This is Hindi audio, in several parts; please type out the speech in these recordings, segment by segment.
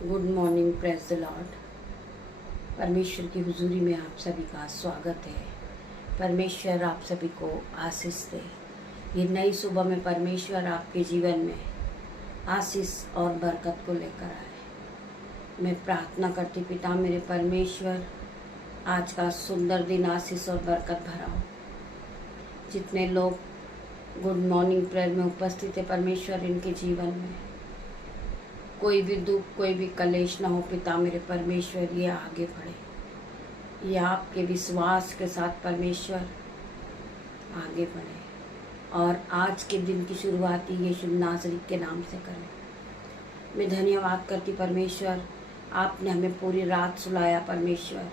Good morning, praise the Lord. परमेश्वर की हुजूरी में आप सभी का स्वागत है। परमेश्वर आप सभी को आशीष दे। ये नई सुबह में परमेश्वर आपके जीवन में आशीष और बरकत को लेकर आए। मैं प्रार्थना करती पिता मेरे परमेश्वर, आज का सुंदर दिन आशीष और बरकत भरा हो। जितने लोग गुड मॉर्निंग प्रेयर में उपस्थित है परमेश्वर, इनके जीवन में कोई भी दुख, कोई भी कलेश ना हो पिता मेरे परमेश्वर। ये आगे बढ़े, ये आपके विश्वास के साथ परमेश्वर आगे बढ़े और आज के दिन की शुरुआत यीशु नासरी के नाम से करें। मैं धन्यवाद करती परमेश्वर, आपने हमें पूरी रात सुलाया परमेश्वर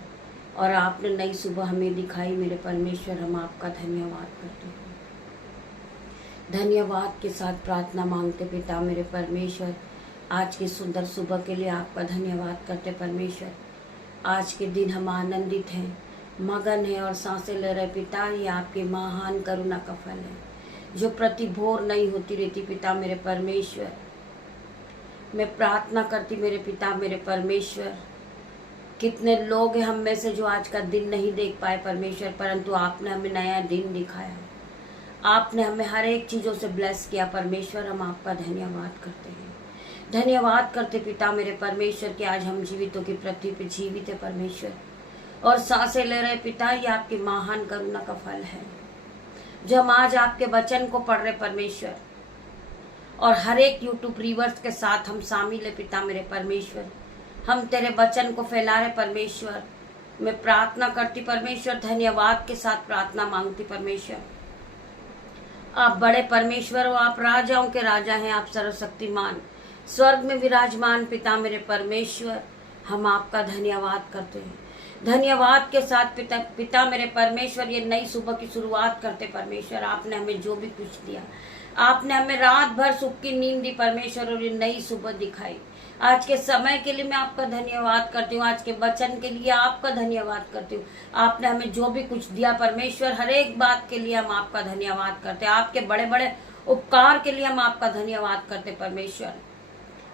और आपने नई सुबह हमें दिखाई मेरे परमेश्वर। हम आपका धन्यवाद करते हैं। धन्यवाद के साथ प्रार्थना मांगते पिता मेरे परमेश्वर, आज की सुंदर सुबह के लिए आपका धन्यवाद करते परमेश्वर। आज के दिन हम आनंदित हैं, मगन हैं और सांसें ले रहे पिता। ये आपके महान करुणा का फल है जो प्रति भोर नहीं होती रहती पिता मेरे परमेश्वर। मैं प्रार्थना करती मेरे पिता मेरे परमेश्वर, कितने लोग हैं हम में से जो आज का दिन नहीं देख पाए परमेश्वर, परंतु आपने हमें नया दिन दिखाया। आपने हमें हर एक चीज़ों से ब्लेस किया परमेश्वर। हम आपका धन्यवाद करते हैं। धन्यवाद करते पिता मेरे परमेश्वर कि आज हम जीवितों की पृथ्वी पे जीवित है परमेश्वर और सांसें ले रहे पिता। ये आपकी महान करुणा का फल है जो हम आज आपके वचन को पढ़ रहे परमेश्वर और हर एक यूट्यूब रीवर्स के साथ हम शामिल है पिता मेरे परमेश्वर। हम तेरे वचन को फैला रहे परमेश्वर। मैं प्रार्थना करती परमेश्वर, धन्यवाद के साथ प्रार्थना मांगती परमेश्वर। आप बड़े परमेश्वर हो, आप राजाओं के राजा हैं, आप सर्वशक्तिमान स्वर्ग में विराजमान पिता मेरे परमेश्वर। हम आपका धन्यवाद करते हैं। धन्यवाद के साथ पिता मेरे परमेश्वर, ये नई सुबह की शुरुआत करते परमेश्वर। आपने हमें जो भी कुछ दिया, आपने हमें रात भर सुख की नींद दी परमेश्वर और ये नई सुबह दिखाई। आज के समय के लिए मैं आपका धन्यवाद करती हूँ। आज के वचन के लिए आपका धन्यवाद करती हूँ। आपने हमें जो भी कुछ दिया परमेश्वर, हर एक बात के लिए हम आपका धन्यवाद करते हैं। आपके बड़े बड़े उपकार के लिए हम आपका धन्यवाद करते परमेश्वर।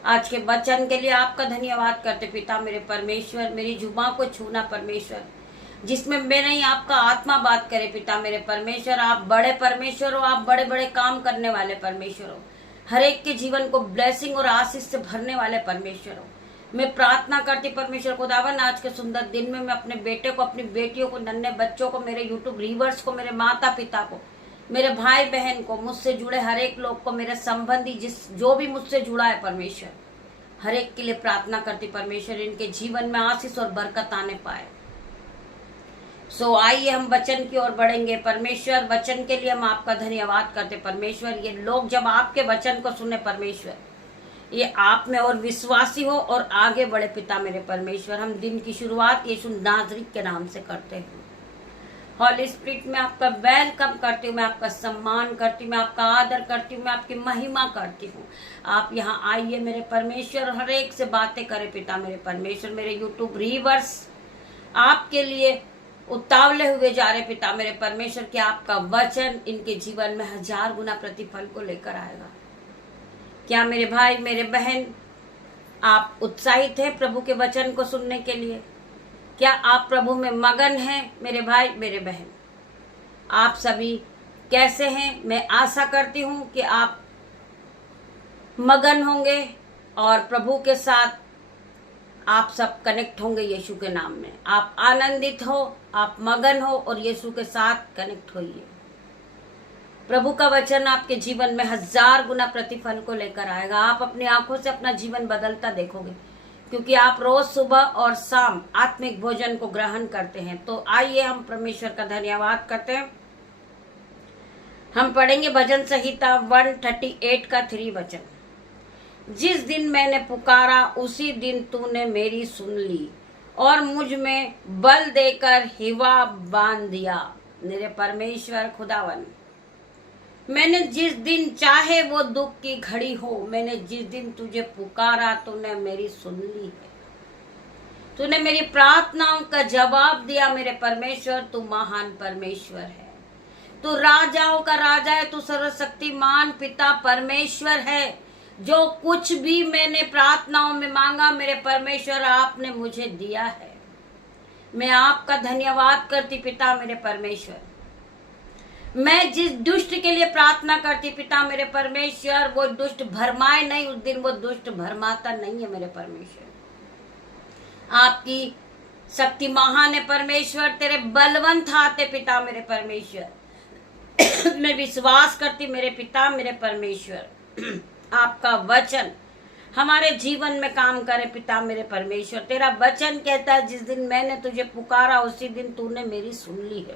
आज के वचन के लिए आपका धन्यवाद करते पिता मेरे परमेश्वर। मेरी जुबान को छूना परमेश्वर, जिसमें मैं नहीं आपका आत्मा बात करे पिता मेरे परमेश्वर। आप बड़े परमेश्वर हो, आप बड़े बड़े काम करने वाले परमेश्वर हो, हर एक के जीवन को ब्लेसिंग और आशीष से भरने वाले परमेश्वर हो। मैं प्रार्थना करती परमेश्वर खुदावन, आज के सुंदर दिन में मैं अपने बेटे को, अपनी बेटियों को, नन्हे बच्चों को, मेरे यूट्यूब रीवर्स को, मेरे माता पिता को, मेरे भाई बहन को, मुझसे जुड़े हर एक लोग को, मेरे संबंधी जो भी मुझसे जुड़ा है परमेश्वर, हर एक के लिए प्रार्थना करती परमेश्वर, इनके जीवन में आशीष और बरकत आने पाए। सो आइए हम वचन की ओर बढ़ेंगे परमेश्वर। वचन के लिए हम आपका धन्यवाद करते परमेश्वर। ये लोग जब आपके वचन को सुने परमेश्वर, ये आप में और विश्वासी हो और आगे बढ़े पिता मेरे परमेश्वर। हम दिन की शुरुआत यीशु नासरी के नाम से करते हैं। हॉली स्पिरिट में आपका वेलकम करती हूँ, मैं आपका सम्मान करती हूँ, मैं आपका आदर करती हूँ, मैं आपकी महिमा करती हूँ। आप यहाँ आइए मेरे परमेश्वर, हर एक से बातें करें पिता मेरे परमेश्वर। मेरे यूट्यूब रीवर्स आपके लिए उतावले हुए जा रहे पिता मेरे परमेश्वर कि आपका वचन इनके जीवन में 1000 गुना प्रतिफल को लेकर आएगा। क्या मेरे भाई मेरे बहन आप उत्साहित हैं प्रभु के वचन को सुनने के लिए? क्या आप प्रभु में मगन हैं मेरे भाई मेरे बहन? आप सभी कैसे हैं? मैं आशा करती हूं कि आप मगन होंगे और प्रभु के साथ आप सब कनेक्ट होंगे यीशु के नाम में। आप आनंदित हो, आप मगन हो और यीशु के साथ कनेक्ट होइए। प्रभु का वचन आपके जीवन में 1000 गुना प्रतिफल को लेकर आएगा। आप अपनी आंखों से अपना जीवन बदलता देखोगे, क्योंकि आप रोज सुबह और शाम आत्मिक भोजन को ग्रहण करते हैं। तो आइए हम परमेश्वर का धन्यवाद करते हैं। हम पढ़ेंगे भजन संहिता 138 का 3 वचन। जिस दिन मैंने पुकारा उसी दिन तूने मेरी सुन ली और मुझ में बल देकर हिवा बांध दिया। मेरे परमेश्वर खुदावन, मैंने जिस दिन चाहे वो दुख की घड़ी हो, मैंने जिस दिन तुझे पुकारा तूने मेरी सुन ली है। तूने मेरी प्रार्थनाओं का जवाब दिया मेरे परमेश्वर। तू महान परमेश्वर है, तू राजाओं का राजा है, तू सर्वशक्तिमान पिता परमेश्वर है। जो कुछ भी मैंने प्रार्थनाओं में मांगा मेरे परमेश्वर आपने मुझे दिया है। मैं आपका धन्यवाद करती पिता मेरे परमेश्वर। मैं जिस दुष्ट के लिए प्रार्थना करती पिता मेरे परमेश्वर, वो दुष्ट भरमाए नहीं, उस दिन वो दुष्ट भरमाता नहीं है मेरे परमेश्वर। आपकी शक्ति महान है परमेश्वर, तेरे बलवंत हाथ है पिता मेरे परमेश्वर। मैं विश्वास करती मेरे पिता मेरे परमेश्वर, आपका वचन हमारे जीवन में काम करे पिता मेरे परमेश्वर। तेरा वचन कहता है जिस दिन मैंने तुझे पुकारा उसी दिन तूने मेरी सुन ली है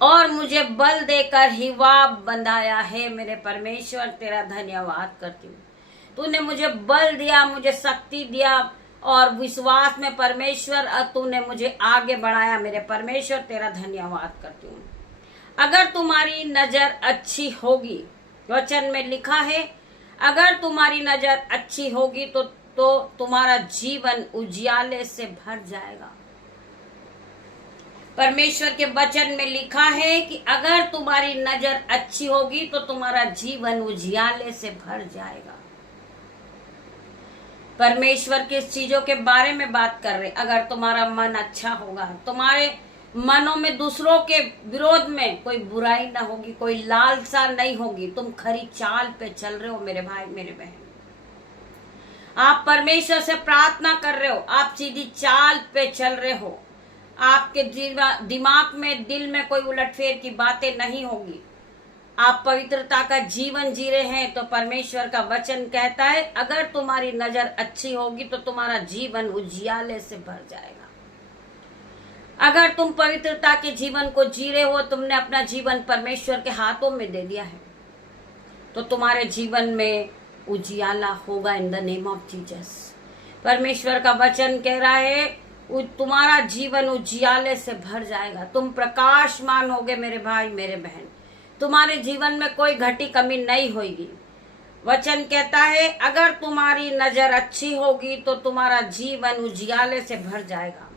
और मुझे बल देकर हिवाब बंधाया है मेरे परमेश्वर। तेरा धन्यवाद करती हूँ, तूने मुझे बल दिया, मुझे शक्ति दिया और विश्वास में परमेश्वर तूने मुझे आगे बढ़ाया मेरे परमेश्वर। तेरा धन्यवाद करती हूँ। अगर तुम्हारी नजर अच्छी होगी, वचन में लिखा है अगर तुम्हारी नजर अच्छी होगी तो तुम्हारा जीवन उजियाले से भर जाएगा। परमेश्वर के वचन में लिखा है कि अगर तुम्हारी नजर अच्छी होगी तो तुम्हारा जीवन उजियाले से भर जाएगा। परमेश्वर किस चीजों के बारे में बात कर रहे? अगर तुम्हारा मन अच्छा होगा, तुम्हारे मनों में दूसरों के विरोध में कोई बुराई ना होगी, कोई लालसा नहीं होगी, तुम खरी चाल पे चल रहे हो मेरे भाई मेरे बहन। आप परमेश्वर से प्रार्थना कर रहे हो, आप सीधी चाल पे चल रहे हो, आपके दिमाग में दिल में कोई उलटफेर की बातें नहीं होगी, आप पवित्रता का जीवन जी रहे हैं। तो परमेश्वर का वचन कहता है अगर तुम्हारी नजर अच्छी होगी तो तुम्हारा जीवन उजियाले से भर जाएगा। अगर तुम पवित्रता के जीवन को जी रहे हो, तुमने अपना जीवन परमेश्वर के हाथों में दे दिया है, तो तुम्हारे जीवन में उजियाला होगा इन द नेम ऑफ जीसस। परमेश्वर का वचन कह रहा है तुम्हारा जीवन उजियाले से भर जाएगा, तुम प्रकाशमान होगे मेरे भाई मेरे बहन, तुम्हारे जीवन में कोई घटी कमी नहीं होगी। वचन कहता है अगर तुम्हारी नजर अच्छी होगी तो तुम्हारा जीवन उजियाले से भर जाएगा।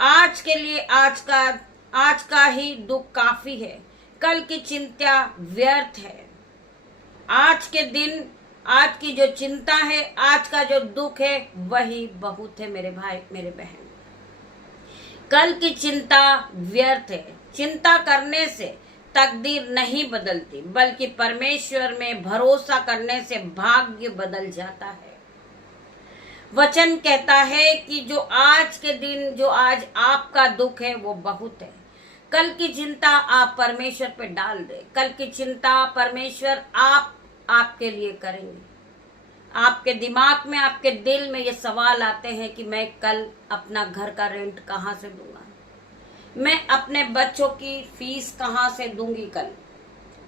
आज के लिए आज का ही दुख काफी है, कल की चिंता व्यर्थ है। आज के दिन, आज की जो चिंता है, आज का जो दुख है वही बहुत है मेरे भाई मेरे बहन। कल की चिंता व्यर्थ है। चिंता करने से तकदीर नहीं बदलती, बल्कि परमेश्वर में भरोसा करने से भाग्य बदल जाता है। वचन कहता है कि जो आज के दिन, जो आज आपका दुख है वो बहुत है। कल की चिंता आप परमेश्वर पे डाल दे। कल की चिंता परमेश्वर आपके लिए करेंगे। आपके दिमाग में, आपके दिल में ये सवाल आते हैं कि मैं कल अपना घर का रेंट कहाँ से दूंगा, मैं अपने बच्चों की फीस कहाँ से दूंगी कल।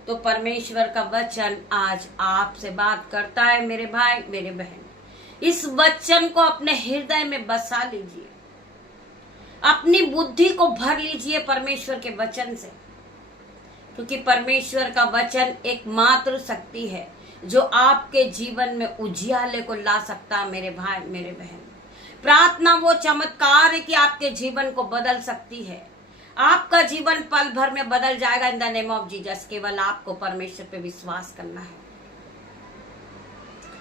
तो परमेश्वर का वचन आज आपसे बात करता है मेरे भाई मेरे बहन। इस वचन को अपने हृदय में बसा लीजिए, अपनी बुद्धि को भर लीजिए परमेश्वर के वचन से, क्योंकि परमेश्वर का वचन एकमात्र शक्ति है जो आपके जीवन में उजियाले को ला सकता है मेरे भाई मेरे बहन। प्रार्थना वो चमत्कार है कि आपके जीवन को बदल सकती है। आपका जीवन पल भर में बदल जाएगा in the name of Jesus. केवल आपको परमेश्वर पे विश्वास करना है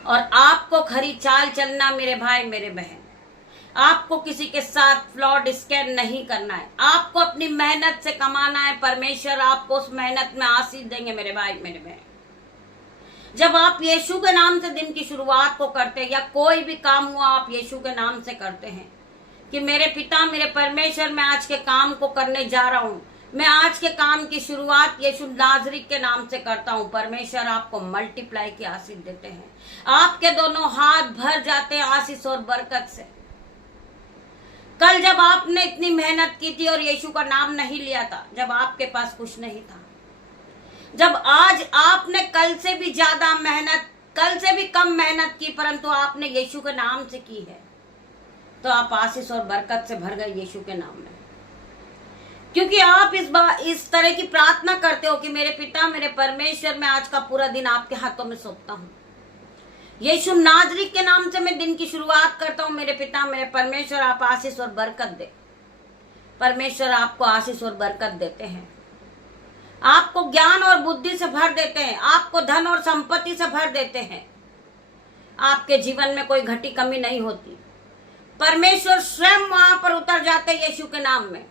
और आपको खरी चाल चलना मेरे भाई मेरे बहन। आपको किसी के साथ फ्लॉड स्कैम नहीं करना है, आपको अपनी मेहनत से कमाना है। परमेश्वर आपको उस मेहनत में आशीष देंगे मेरे भाई मेरे बहन। जब आप यीशु के नाम से दिन की शुरुआत को करते हैं, या कोई भी काम हुआ आप यीशु के नाम से करते हैं कि मेरे पिता मेरे परमेश्वर, मैं आज के काम को करने जा रहा हूँ, मैं आज के काम की शुरुआत यीशु नाज़री के नाम से करता हूँ, परमेश्वर आपको मल्टीप्लाई की आशीष देते हैं। आपके दोनों हाथ भर जाते हैं आशीष और बरकत से। कल जब आपने इतनी मेहनत की थी और यीशु का नाम नहीं लिया था, जब आपके पास कुछ नहीं था, जब आज आपने कल से भी ज्यादा मेहनत, कल से भी कम मेहनत की, परंतु आपने यीशु के नाम से की है, तो आप आशीष और बरकत से भर गए यीशु के नाम में। क्योंकि आप इस तरह की प्रार्थना करते हो कि मेरे पिता मेरे परमेश्वर, मैं आज का पूरा दिन आपके हाथों में सौंपता हूँ। यीशु नाज़री के नाम से मैं दिन की शुरुआत करता हूँ। मेरे पिता मेरे परमेश्वर, आप आशीष और बरकत दे। परमेश्वर आपको आशीष और बरकत देते हैं। आपको ज्ञान और बुद्धि से भर देते हैं, आपको धन और संपत्ति से भर देते हैं। आपके जीवन में कोई घटी कमी नहीं होती। परमेश्वर स्वयं वहां पर उतर जाते हैं यीशु के नाम में।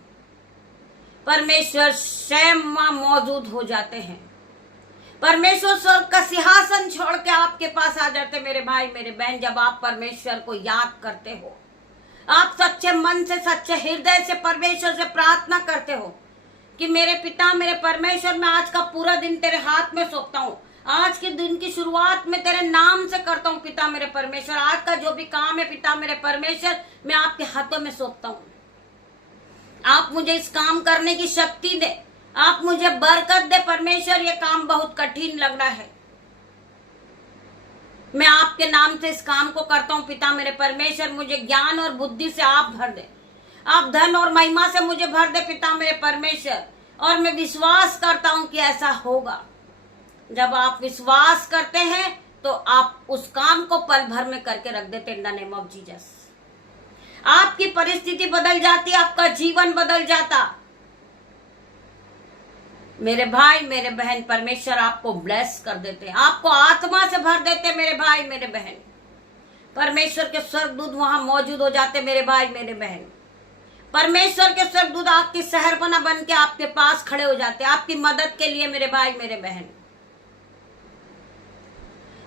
परमेश्वर स्वयं वहां मौजूद हो जाते हैं। परमेश्वर स्वर्ग का सिंहासन छोड़ के आपके पास आ जाते मेरे भाई मेरे बहन, जब आप परमेश्वर को याद करते हो, आप सच्चे मन से सच्चे हृदय से परमेश्वर से प्रार्थना करते हो कि मेरे पिता मेरे परमेश्वर, मैं आज का पूरा दिन तेरे हाथ में सौंपता हूँ। आज के दिन की शुरुआत में तेरे नाम से करता हूँ पिता मेरे परमेश्वर। आज का जो भी काम है पिता मेरे परमेश्वर, मैं आपके हाथों में सौंपता हूँ। आप मुझे इस काम करने की शक्ति दे, आप मुझे बरकत दे परमेश्वर। ये काम बहुत कठिन लग रहा है, मैं आपके नाम से इस काम को करता हूँ पिता मेरे परमेश्वर। मुझे ज्ञान और बुद्धि से आप भर दे, आप धन और महिमा से मुझे भर दे पिता मेरे परमेश्वर। और मैं विश्वास करता हूँ कि ऐसा होगा। जब आप विश्वास करते हैं तो आप उस काम को पल भर में करके रख देते इन द नेम ऑफ जीसस। आपकी परिस्थिति बदल जाती, आपका जीवन बदल जाता। मेरे भाई मेरे बहन, परमेश्वर आपको ब्लेस कर देते, आपको आत्मा से भर देते मेरे भाई मेरे बहन। परमेश्वर के स्वर्गदूत वहां मौजूद हो जाते मेरे भाई मेरे बहन। परमेश्वर के स्वर्गदूत आपकी शहरपना बन के आपके पास खड़े हो जाते, आपकी मदद के लिए मेरे भाई मेरे बहन।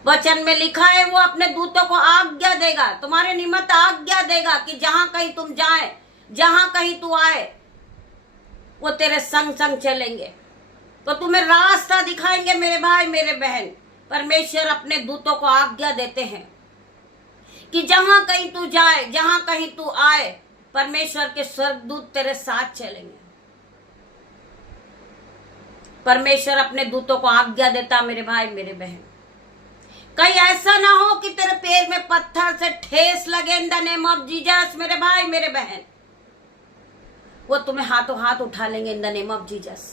वचन में लिखा है वो अपने दूतों को आज्ञा देगा, तुम्हारे निमित्त आज्ञा देगा कि जहां कहीं तुम जाए, जहां कहीं तू आए, वो तेरे संग संग चलेंगे, तो तुम्हें रास्ता दिखाएंगे मेरे भाई मेरे बहन। परमेश्वर अपने दूतों को आज्ञा देते हैं कि जहां कहीं तू जाए, जहां कहीं तू आए, परमेश्वर के स्वर्गदूत तेरे साथ चलेंगे। परमेश्वर अपने दूतों को आज्ञा देता मेरे भाई मेरे बहन। कहीं ऐसा ना हो कि तेरे पैर में पत्थर से ठेस लगे इन द नेम ऑफ जीसस मेरे भाई मेरे बहन। वो तुम्हें हाथों हाथ उठा लेंगे इन द नेम ऑफ जीसस।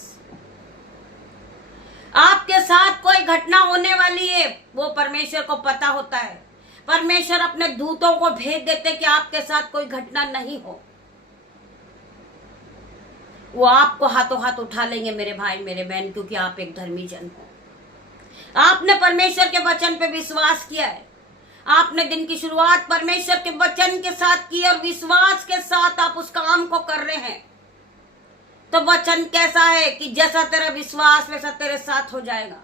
आपके साथ कोई घटना होने वाली है, वो परमेश्वर को पता होता है। परमेश्वर अपने दूतों को भेज देते कि आपके साथ कोई घटना नहीं हो। वो आपको हाथों हाथ उठा लेंगे मेरे भाई मेरे बहन, क्योंकि आप एक धर्मी जन हो। आपने परमेश्वर के वचन पे विश्वास किया है, आपने दिन की शुरुआत परमेश्वर के वचन के साथ की और विश्वास के साथ आप उस काम को कर रहे हैं। तो वचन कैसा है कि जैसा तेरा विश्वास वैसा तेरे साथ हो जाएगा।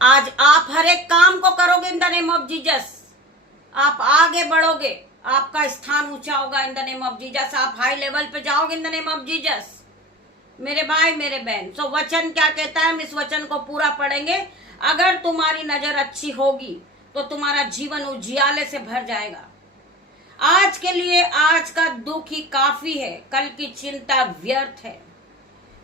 आज आप हर एक काम को करोगे इन द नेम ऑफ जीसस। आप आगे बढ़ोगे, आपका स्थान ऊंचा होगा इन द नेम ऑफ जीसस। आप हाई लेवल पे जाओगे इन द नेम ऑफ जीसस मेरे भाई मेरे बहन। सो वचन क्या कहता है, हम इस वचन को पूरा पढ़ेंगे। अगर तुम्हारी नजर अच्छी होगी तो तुम्हारा जीवन उजियाले से भर जाएगा। आज के लिए आज का दुख ही काफी है, कल की चिंता व्यर्थ है।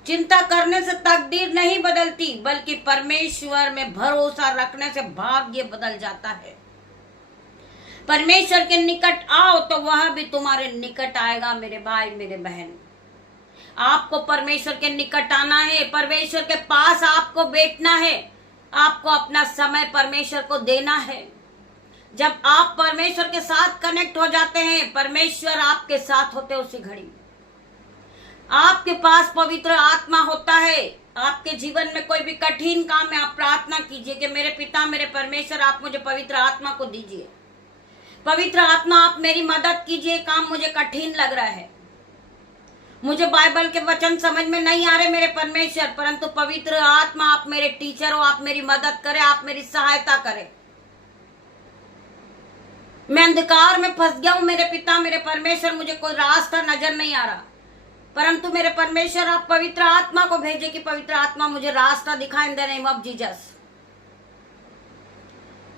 चिंता करने से तकदीर नहीं बदलती, बल्कि परमेश्वर में भरोसा रखने से भाग्य बदल जाता है। परमेश्वर के निकट आओ तो वह भी तुम्हारे निकट आएगा मेरे भाई मेरे बहन। आपको परमेश्वर के निकट आना है, परमेश्वर के पास आपको बैठना है, आपको अपना समय परमेश्वर को देना है। जब आप परमेश्वर के साथ कनेक्ट हो जाते हैं, परमेश्वर आपके साथ होते उसी घड़ी। आपके पास पवित्र आत्मा होता है। आपके जीवन में कोई भी कठिन काम है, आप प्रार्थना कीजिए कि मेरे पिता मेरे परमेश्वर, आप मुझे पवित्र आत्मा को दीजिए। पवित्र आत्मा आप मेरी मदद कीजिए, काम मुझे कठिन लग रहा है, मुझे बाइबल के वचन समझ में नहीं आ रहे मेरे परमेश्वर, परंतु पवित्र आत्मा आप मेरे टीचर हो, आप मेरी मदद करें, आप मेरी सहायता करें। मैं अंधकार में फंस गया हूं मेरे पिता मेरे परमेश्वर, मुझे कोई रास्ता नजर नहीं आ रहा, परंतु मेरे परमेश्वर आप पवित्र आत्मा को भेजे कि पवित्र आत्मा मुझे रास्ता दिखाए इन द नेम ऑफ जीसस।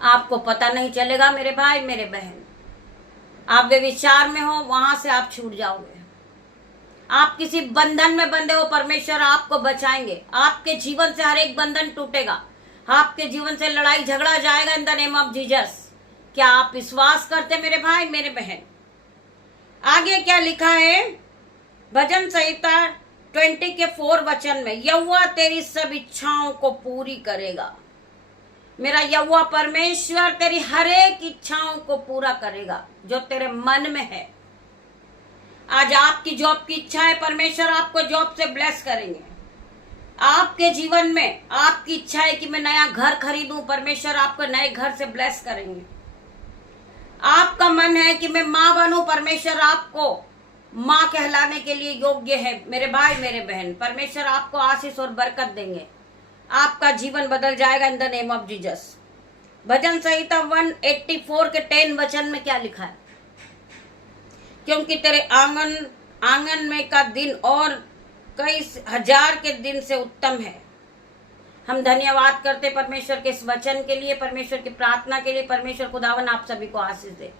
आपको पता नहीं चलेगा मेरे भाई मेरे बहन, आप व्यभिचार में हो वहां से आप छूट जाओगे। आप किसी बंधन में बंधे हो, परमेश्वर आपको बचाएंगे। आपके जीवन से हर एक बंधन टूटेगा, आपके जीवन से लड़ाई झगड़ा जाएगा in the name of Jesus. क्या आप विश्वास करते मेरे भाई मेरे बहन? आगे क्या लिखा है भजन संहिता 20 के 4 वचन में, यहोवा तेरी सब इच्छाओं को पूरी करेगा। मेरा यहोवा परमेश्वर तेरी हर एक इच्छाओं को पूरा करेगा जो तेरे मन में है। आज आपकी जॉब की इच्छा है, परमेश्वर आपको जॉब से ब्लेस करेंगे। आपके जीवन में आपकी इच्छा है कि मैं नया घर खरीदूं, परमेश्वर आपको नए घर से ब्लेस करेंगे। आपका मन है कि मैं माँ बनूं, परमेश्वर आपको माँ कहलाने के लिए योग्य है। मेरे भाई मेरे बहन, परमेश्वर आपको आशीष और बरकत देंगे। आपका जीवन बदल जाएगा in the name of Jesus. भजन संहिता 184 के 10 वचन में क्या लिखा है? क्योंकि तेरे आंगन में का दिन और कई हजार के दिन से उत्तम है। हम धन्यवाद करते परमेश्वर के इस वचन के लिए, परमेश्वर की प्रार्थना के लिए। परमेश्वर खुदावन आप सभी को आशीष दे।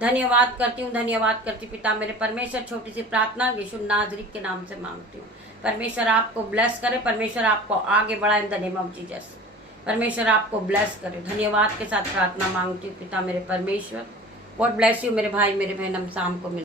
धन्यवाद करती हूँ, धन्यवाद करती पिता मेरे परमेश्वर। छोटी सी प्रार्थना यीशु नाजरीत के नाम से मांगती हूँ। परमेश्वर आपको ब्लेस करे, परमेश्वर आपको आगे बढ़ाए इन द नेम ऑफ जीसस। परमेश्वर आपको ब्लेस करे। धन्यवाद के साथ प्रार्थना मांगती हूँ पिता मेरे परमेश्वर। गॉड ब्लेस यू मेरे भाई मेरे बहन। हम शाम को मिलते हैं।